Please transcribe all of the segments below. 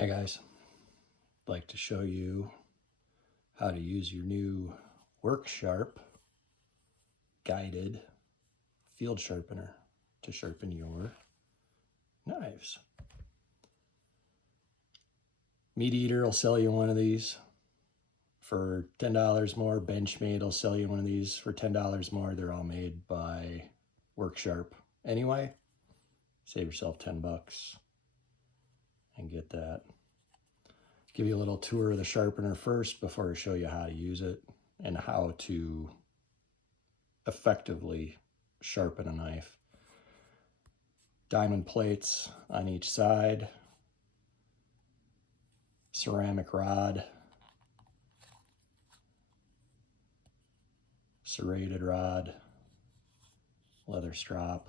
Hey guys, I'd like to show you how to use your new Work Sharp guided field sharpener to sharpen your knives. Meat Eater will sell you one of these for $10 more. Benchmade will sell you one of these for $10 more. They're all made by Work Sharp anyway. Save yourself 10 bucks and get that. Give you a little tour of the sharpener first before I show you how to use it and how to effectively sharpen a knife. Diamond plates on each side, ceramic rod, serrated rod, leather strop.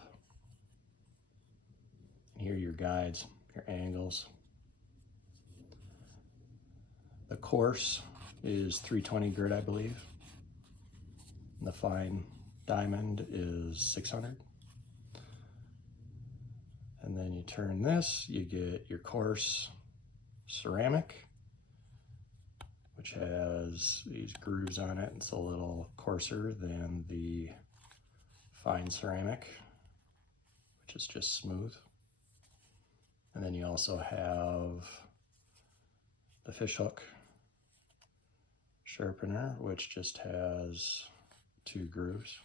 And here are your guides, your angles. The coarse is 320 grit, I believe. And the fine diamond is 600. And then you turn this, you get your coarse ceramic, which has these grooves on it. It's a little coarser than the fine ceramic, which is just smooth. And then you also have the fishhook sharpener, which just has 2 grooves.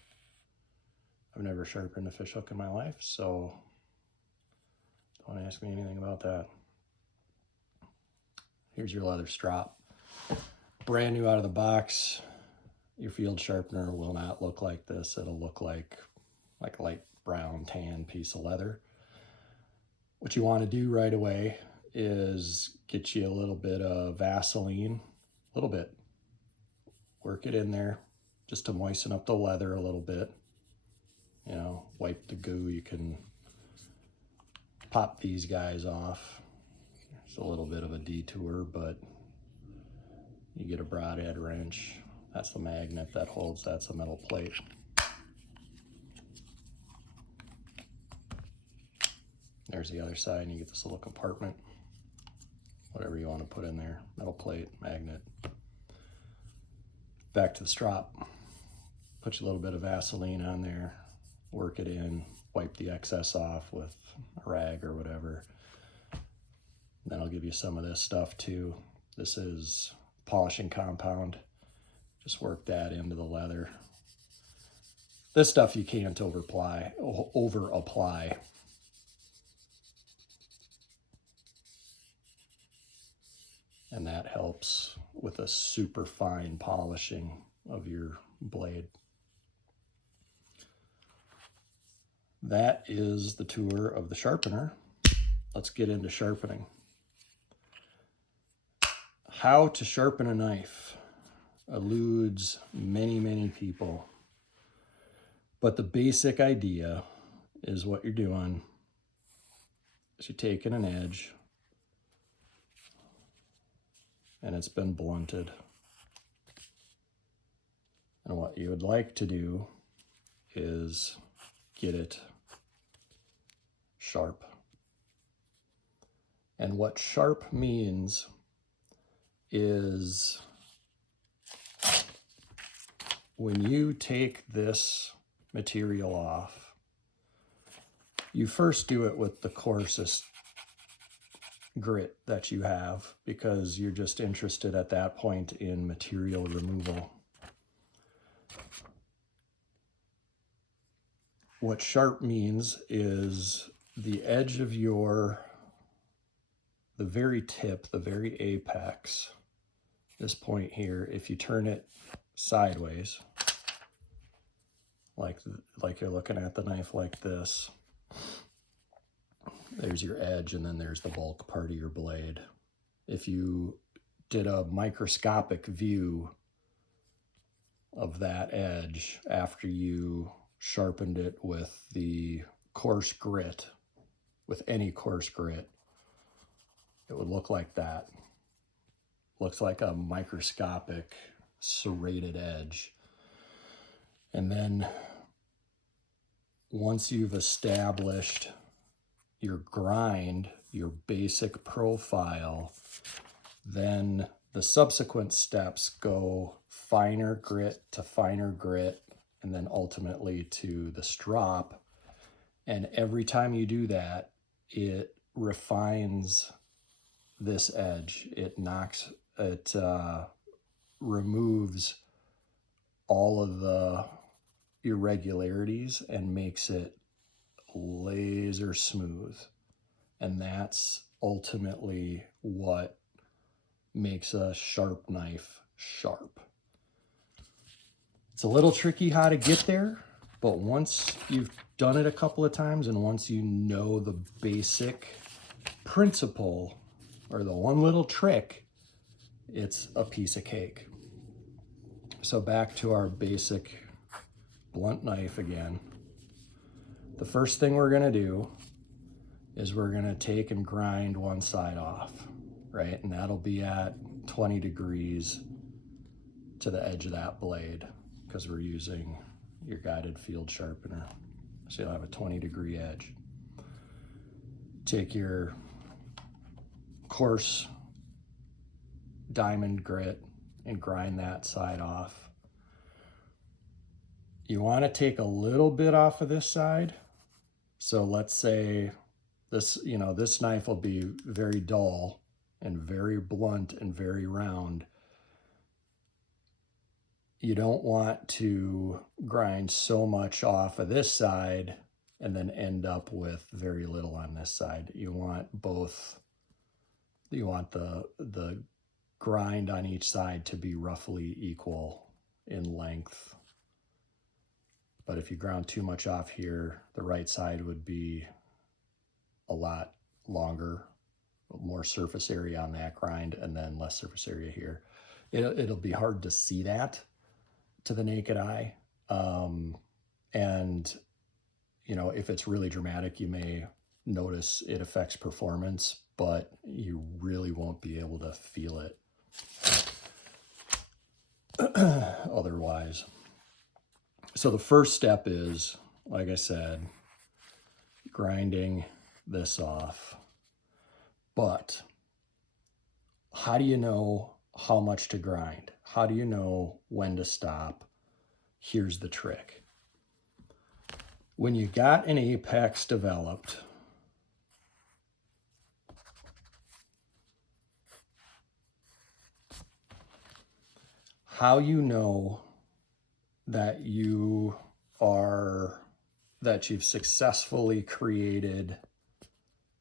I've never sharpened a fishhook in my life, so don't ask me anything about that. Here's your leather strop. Brand new out of the box. Your field sharpener will not look like this. It'll look like a light brown tan piece of leather. What you want to do right away is get you a little bit of Vaseline, a little bit. Work it in there just to moisten up the leather a little bit. You know, wipe the goo. You can pop these guys off. It's a little bit of a detour, but you get a broadhead wrench. That's the magnet that holds, that's a metal plate. There's the other side, and you get this little compartment. Whatever you want to put in there, metal plate, magnet. Back to the strop. Put a little bit of Vaseline on there, work it in, wipe the excess off with a rag or whatever. Then I'll give you some of this stuff too. This is polishing compound. Just work that into the leather. This stuff you can't over apply. And that helps with a super fine polishing of your blade. That is the tour of the sharpener. Let's get into sharpening. How to sharpen a knife eludes many people. But the basic idea is what you're doing is you're taking an edge and it's been blunted. And what you would like to do is get it sharp. And what sharp means is when you take this material off, you first do it with the coarsest grit that you have because you're just interested at that point in material removal. What sharp means is the edge of the very tip, the very apex, this point here, if you turn it sideways, like you're looking at the knife like this, there's your edge, and then there's the bulk part of your blade. If you did a microscopic view of that edge after you sharpened it with the coarse grit, with any coarse grit, it would look like that. Looks like a microscopic serrated edge. And then once you've established your grind, your basic profile, then the subsequent steps go finer grit to finer grit, and then ultimately to the strop. And every time you do that, it refines this edge. It removes all of the irregularities and makes it laser smooth. And that's ultimately what makes a sharp knife sharp. It's a little tricky how to get there, but once you've done it a couple of times and once you know the basic principle or the one little trick, it's a piece of cake. So back to our basic blunt knife again. The first thing we're gonna do is we're gonna take and grind one side off, right? And that'll be at 20 degrees to the edge of that blade because we're using your guided field sharpener. So you'll have a 20-degree edge. Take your coarse diamond grit and grind that side off. You want to take a little bit off of this side. So let's say this, this knife will be very dull and very blunt and very round. You don't want to grind so much off of this side and then end up with very little on this side. You want both. You want the grind on each side to be roughly equal in length. But if you ground too much off here, the right side would be a lot longer, more surface area on that grind, and then less surface area here. It'll be hard to see that to the naked eye. And, if it's really dramatic, you may notice it affects performance, but you really won't be able to feel it otherwise. So the first step is, like I said, grinding this off. But how do you know how much to grind? How do you know when to stop? Here's the trick. When you got an apex developed, how you know that you've successfully created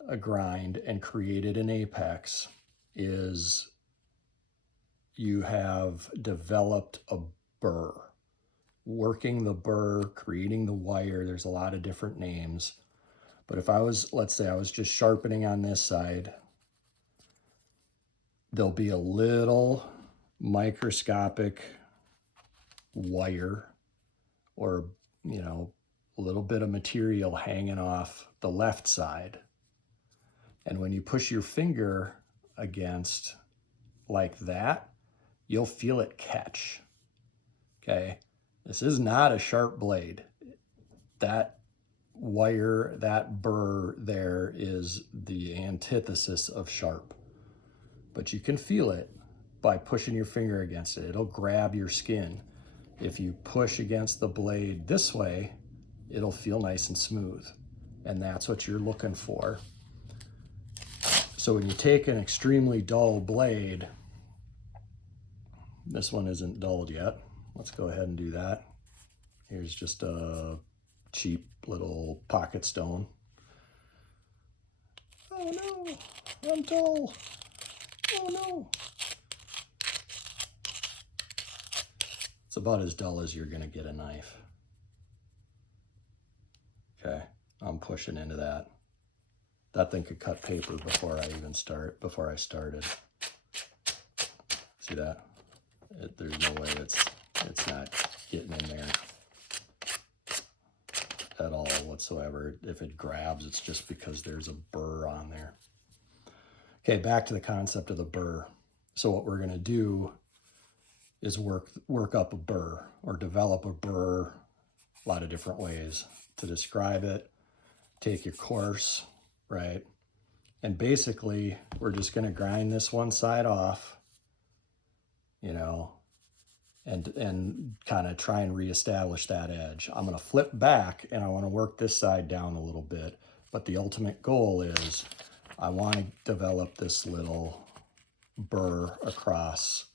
a grind and created an apex is you have developed a burr. Working the burr, creating the wire, there's a lot of different names. But if let's say I was just sharpening on this side, there'll be a little microscopic wire or, a little bit of material hanging off the left side. And when you push your finger against like that, you'll feel it catch. Okay. This is not a sharp blade. That wire, that burr there is the antithesis of sharp. But you can feel it by pushing your finger against it. It'll grab your skin. If you push against the blade this way, it'll feel nice and smooth. And that's what you're looking for. So when you take an extremely dull blade, this one isn't dulled yet. Let's go ahead and do that. Here's just a cheap little pocket stone. Oh no, I'm dull. Oh no. It's about as dull as you're gonna get a knife. Okay, I'm pushing into that. That thing could cut paper before I started. See that? There's no way it's not getting in there at all whatsoever. If it grabs, it's just because there's a burr on there. Okay, back to the concept of the burr. So what we're gonna do is work up a burr or develop a burr, a lot of different ways to describe it. Take your coarse, right? And basically, we're just going to grind this one side off, you know, and kind of try and reestablish that edge. I'm going to flip back and I want to work this side down a little bit. But the ultimate goal is I want to develop this little burr across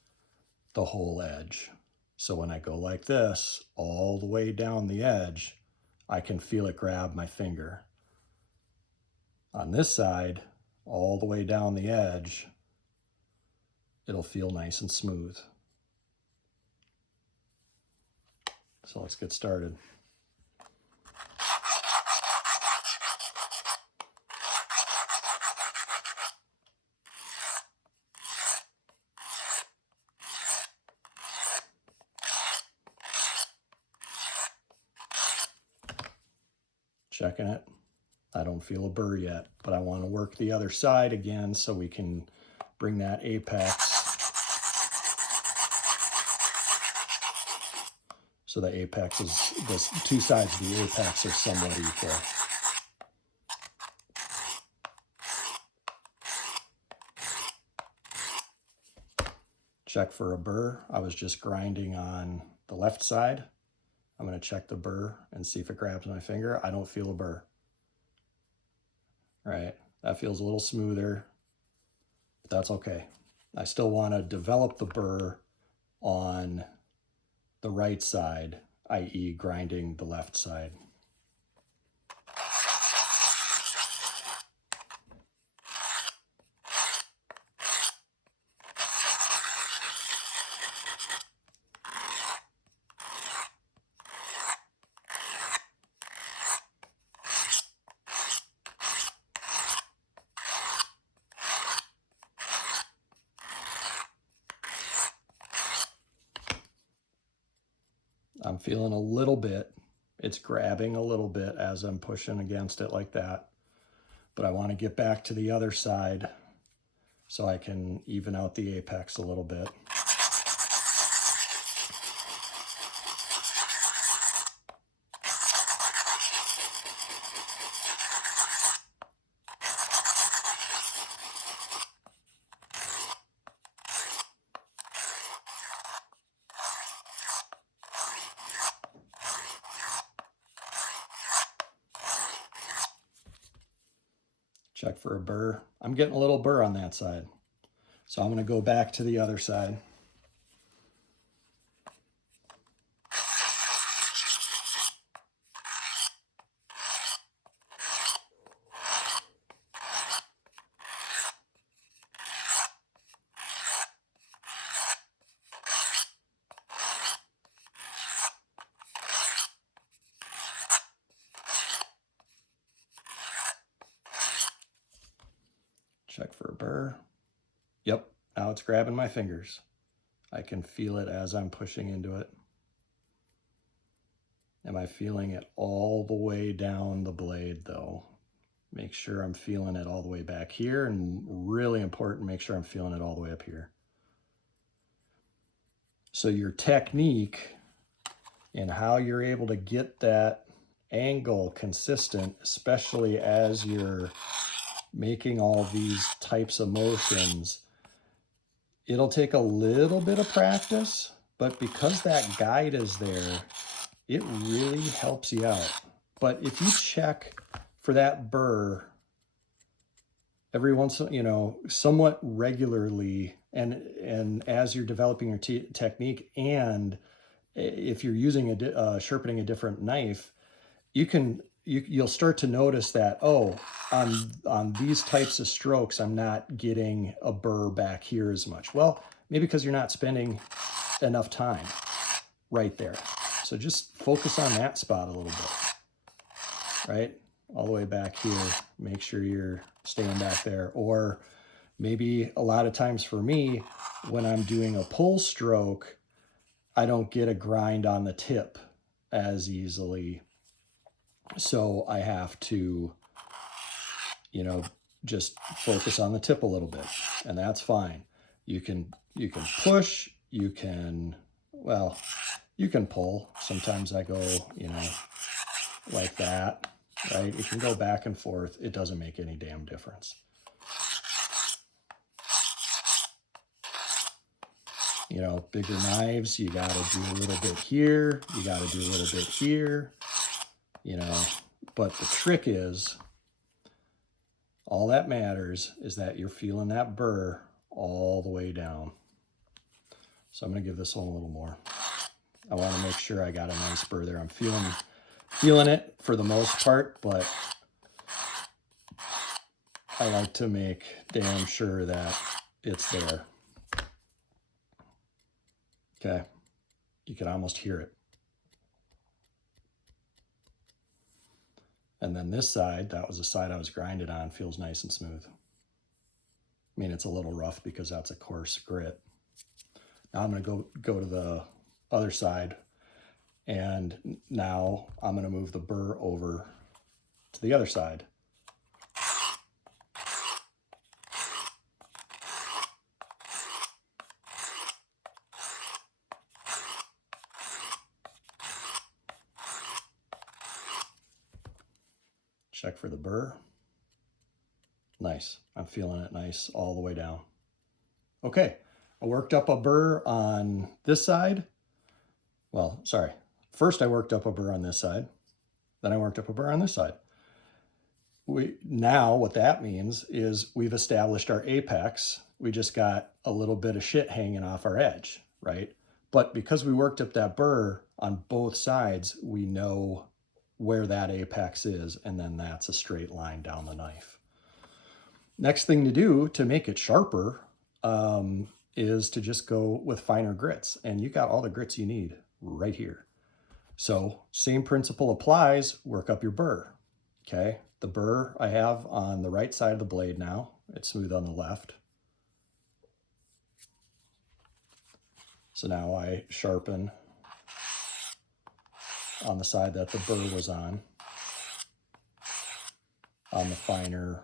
the whole edge. So when I go like this, all the way down the edge, I can feel it grab my finger. On this side, all the way down the edge, it'll feel nice and smooth. So let's get started. Checking it. I don't feel a burr yet, but I want to work the other side again so we can bring that apex. So the apex is, the two sides of the apex are somewhat equal. Check for a burr. I was just grinding on the left side. I'm going to check the burr and see if it grabs my finger. I don't feel a burr. Right, that feels a little smoother, but that's okay. I still want to develop the burr on the right side, i.e. grinding the left side. I'm feeling a little bit, it's grabbing a little bit as I'm pushing against it like that. But I want to get back to the other side so I can even out the apex a little bit. Check for a burr. I'm getting a little burr on that side. So I'm going to go back to the other side. Check for a burr. Yep, now it's grabbing my fingers. I can feel it as I'm pushing into it. Am I feeling it all the way down the blade though? Make sure I'm feeling it all the way back here, and really important, make sure I'm feeling it all the way up here. So your technique and how you're able to get that angle consistent, especially as you're making all these types of motions, it'll take a little bit of practice, but because that guide is there, it really helps you out. But if you check for that burr every once, somewhat regularly, and as you're developing your technique, and if you're using sharpening a different knife, you'll start to notice that, oh, on these types of strokes, I'm not getting a burr back here as much. Well, maybe because you're not spending enough time right there. So just focus on that spot a little bit, right? All the way back here, make sure you're staying back there. Or maybe a lot of times for me, when I'm doing a pull stroke, I don't get a grind on the tip as easily. So I have to, just focus on the tip a little bit, and that's fine. You can push, you can pull. Sometimes I go, like that, right? It can go back and forth. It doesn't make any damn difference. You know, bigger knives, you got to do a little bit here, you got to do a little bit here, you know. But the trick is, all that matters is that you're feeling that burr all the way down. So I'm going to give this one a little more. I want to make sure I got a nice burr there. I'm feeling it for the most part, but I like to make damn sure that it's there. Okay, you can almost hear it. And then this side, that was the side I was grinding on, feels nice and smooth. I mean, it's a little rough because that's a coarse grit. Now I'm gonna go to the other side, and now I'm gonna move the burr over to the other side. Check for the burr. Nice. I'm feeling it nice all the way down. Okay, I worked up a burr on this side. Well, sorry. First I worked up a burr on this side. Then I worked up a burr on this side. Now what that means is we've established our apex. We just got a little bit of shit hanging off our edge, right? But because we worked up that burr on both sides, we know where that apex is, and then that's a straight line down the knife. Next thing to do to make it sharper is to just go with finer grits, and you got all the grits you need right here. So same principle applies, work up your burr, okay? The burr I have on the right side of the blade now, it's smooth on the left. So now I sharpen on the side that the burr was on the finer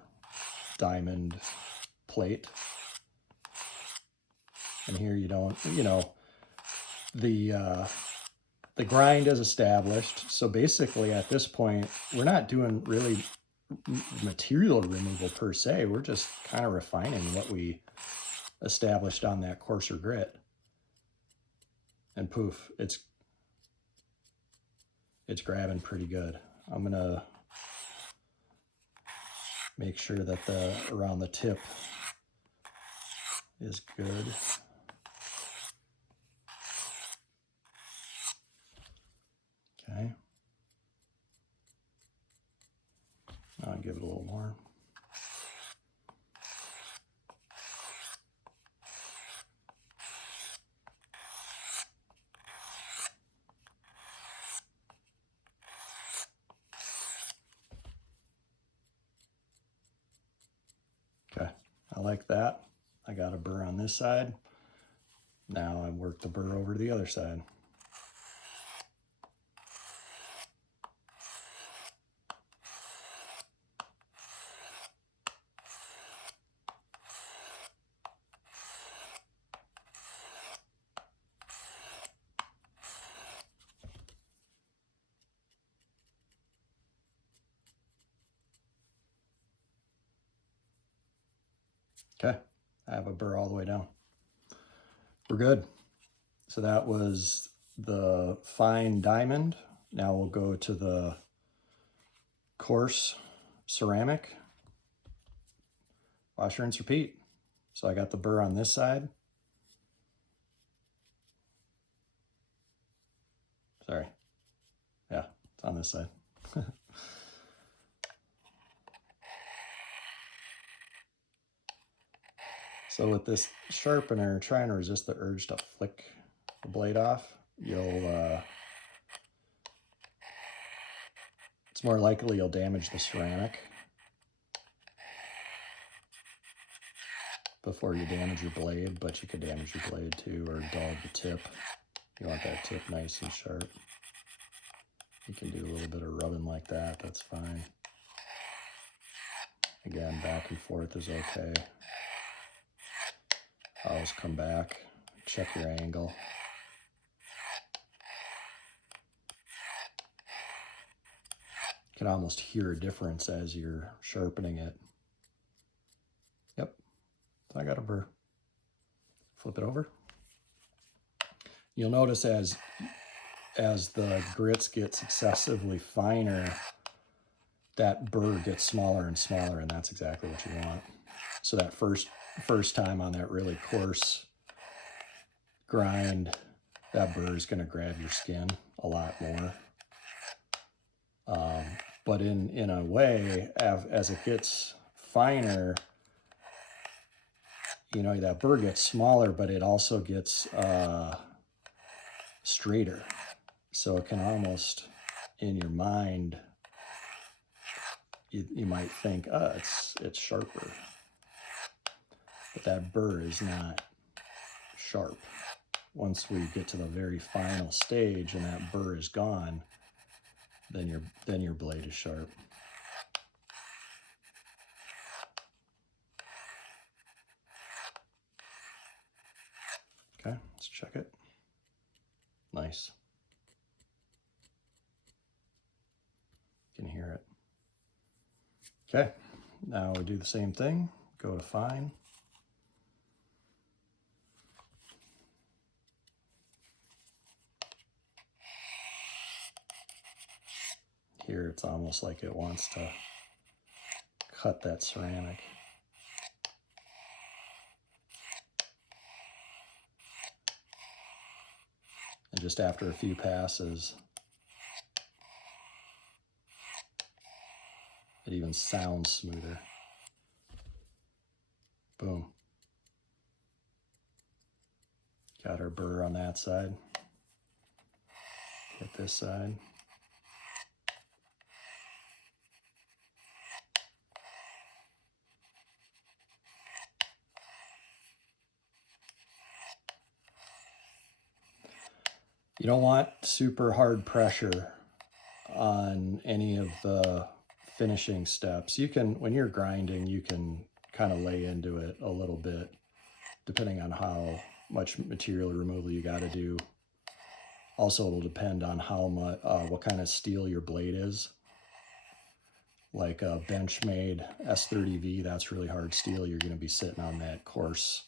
diamond plate. And here you don't, you know, the grind is established. So basically at this point, we're not doing really material removal per se. We're just kind of refining what we established on that coarser grit. And poof, it's grabbing pretty good. I'm gonna make sure that around the tip is good. Okay. I'll give it a little more. Okay, I like that. I got a burr on this side. Now I work the burr over to the other side. Okay, I have a burr all the way down. We're good. So that was the fine diamond. Now we'll go to the coarse ceramic. Wash, rinse, repeat. So I got the burr on this side. Sorry. Yeah, it's on this side. So with this sharpener, trying to resist the urge to flick the blade off, it's more likely you'll damage the ceramic before you damage your blade, but you could damage your blade too, or dull the tip. You want that tip nice and sharp. You can do a little bit of rubbing like that, that's fine. Again, back and forth is okay. Always come back, check your angle. You can almost hear a difference as you're sharpening it. Yep, so I got a burr. Flip it over. You'll notice as the grits get successively finer, that burr gets smaller and smaller, and that's exactly what you want. So that first time on that really coarse grind, that burr is going to grab your skin a lot more. But in a way, as it gets finer, you know, that burr gets smaller, but it also gets straighter. So it can almost, in your mind, you might think, oh, it's sharper. But that burr is not sharp. Once we get to the very final stage and that burr is gone, then your blade is sharp. Okay, let's check it. Nice. You can hear it. Okay, now we do the same thing. Go to fine. Here it's almost like it wants to cut that ceramic. And just after a few passes, it even sounds smoother. Boom. Got our burr on that side. Hit this side. You don't want super hard pressure on any of the finishing steps. You can, when you're grinding, you can kind of lay into it a little bit, depending on how much material removal you got to do. Also, it'll depend on how much, what kind of steel your blade is. Like a Benchmade S30V, that's really hard steel. You're going to be sitting on that course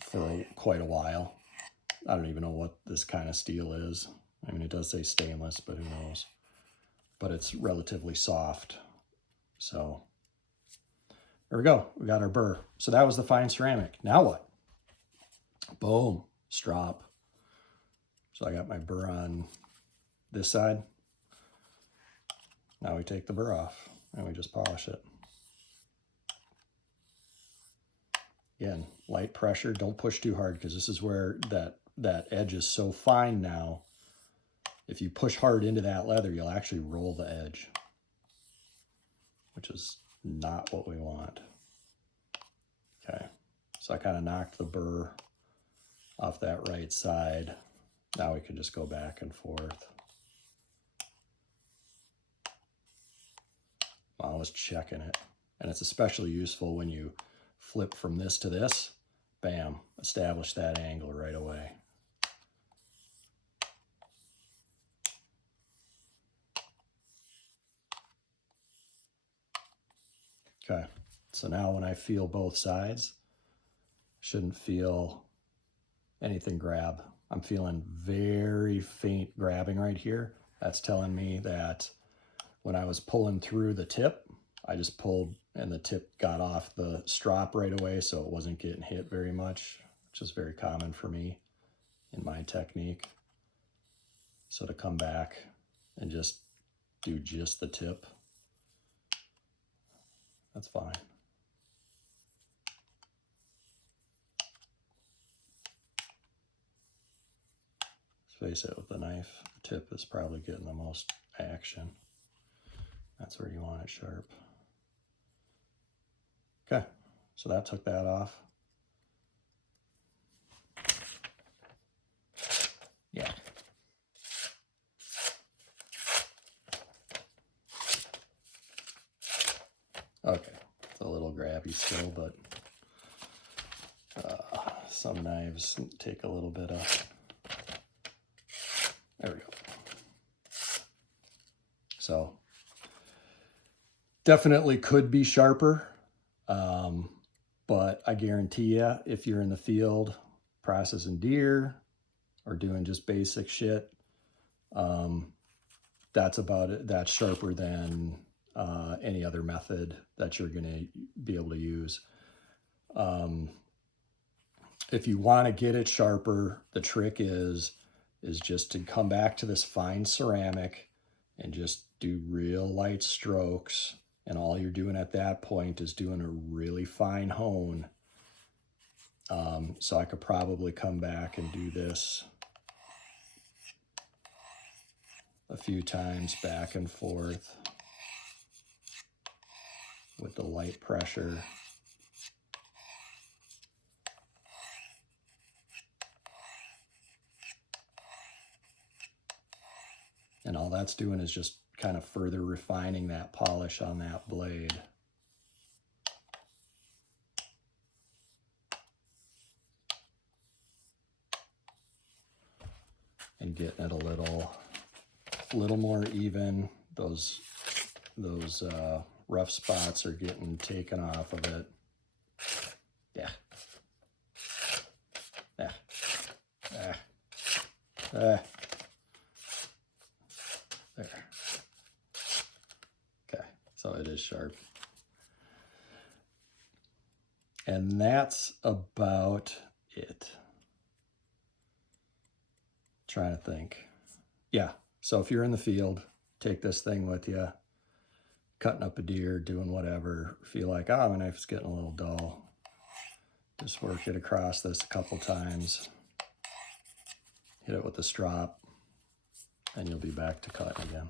for quite a while. I don't even know what this kind of steel is. I mean, it does say stainless, but who knows? But it's relatively soft. So there we go. We got our burr. So that was the fine ceramic. Now what? Boom, strop. So I got my burr on this side. Now we take the burr off and we just polish it. Again, light pressure. Don't push too hard because this is where that edge is so fine now. If you push hard into that leather, you'll actually roll the edge, which is not what we want. Okay, so I kind of knocked the burr off that right side. Now we can just go back and forth. I was checking it. And it's especially useful when you flip from this to this. Bam, establish that angle right away. Okay, so now when I feel both sides, shouldn't feel anything grab. I'm feeling very faint grabbing right here. That's telling me that when I was pulling through the tip, I just pulled and the tip got off the strop right away, so it wasn't getting hit very much, which is very common for me in my technique. So to come back and just do just the tip, that's fine. Let's face it, with the knife, the tip is probably getting the most action. That's where you want it sharp. Okay, so that took that off. Yeah. Okay, it's a little grabby still, but some knives take a little bit of, there we go. So definitely could be sharper, but I guarantee you, if you're in the field processing deer or doing just basic shit, that's about it. That's sharper than any other method that you're going to be able to use. If you want to get it sharper, the trick is just to come back to this fine ceramic and just do real light strokes. And all you're doing at that point is doing a really fine hone. So I could probably come back and do this a few times back and forth with the light pressure. And all that's doing is just kind of further refining that polish on that blade. And getting it a little more even. Those rough spots are getting taken off of it. Yeah. Yeah. There. Okay, so it is sharp. And that's about it. Trying to think. Yeah, so if you're in the field, take this thing with you, cutting up a deer, doing whatever, feel like, oh, my knife is getting a little dull. Just work it across this a couple times, hit it with the strop, and you'll be back to cutting again.